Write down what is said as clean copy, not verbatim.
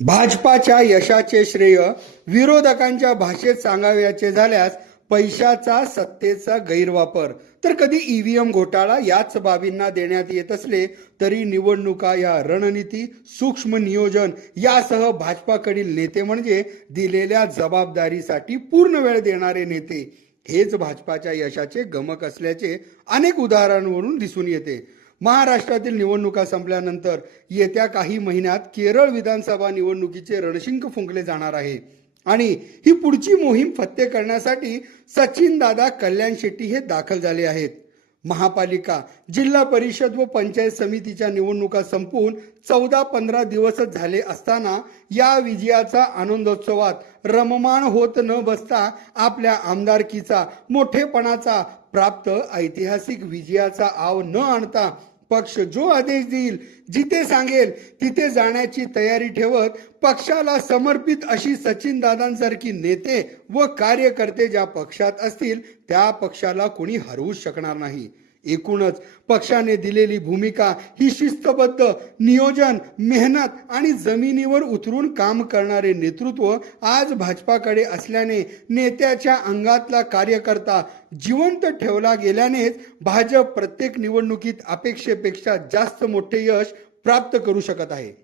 भाजपाच्या यशाचे श्रेय विरोधकांच्या भाषेत सांगावयाचे झाल्यास पैशाचा सत्तेचा गैरवापर तर कधी ईव्हीएम घोटाळा याच बाबींना देण्यात येत असले तरी निवडणुका या रणनीती सूक्ष्म नियोजन यासह भाजपाकडील नेते म्हणजे दिलेल्या जबाबदारीसाठी पूर्ण वेळ देणारे नेते हेच भाजपाच्या यशाचे गमक असल्याचे अनेक उदाहरणांवरून दिसून येते। महाराष्ट्रातील निवडणुका संपल्यानंतर येत्या काही महिन्यात केरळ विधानसभा निवडणुकीचे रणशिंग फुंकले जाणार आहे आणि ही पुढची मोहीम फत्ते करण्यासाठी सचिन दादा कल्याण शेट्टी हे दाखल झाले आहेत। महापालिका, जिल्हा परिषद व पंचायत समितीच्या निवडणुका संपून 14-15 दिवसच झाले असताना या विजयाचा आनंदोत्सवात रममाण होत न बसता आपल्या आमदारकीचा मोठेपणाचा प्राप्त ऐतिहासिक विजयाचा आव न आणता पक्ष जो आदेश देईल जिथे सांगेल तिथे जाण्याची तयारी ठेवत पक्षाला समर्पित अशी सचिन दादांसारखी नेते व कार्यकर्ते ज्या पक्षात असतील त्या पक्षाला कोणी हरवू शकणार नाही। एकूणच पक्षाने दिलेली भूमिका ही शिस्तबद्ध नियोजन, मेहनत आणि जमिनीवर उतरून काम करणारे नेतृत्व आज भाजपाकडे असल्याने नेत्याच्या अंगातला कार्यकर्ता जिवंत ठेवला गेल्यानेच भाजप प्रत्येक निवडणुकीत अपेक्षेपेक्षा जास्त मोठे यश प्राप्त करू शकत आहे।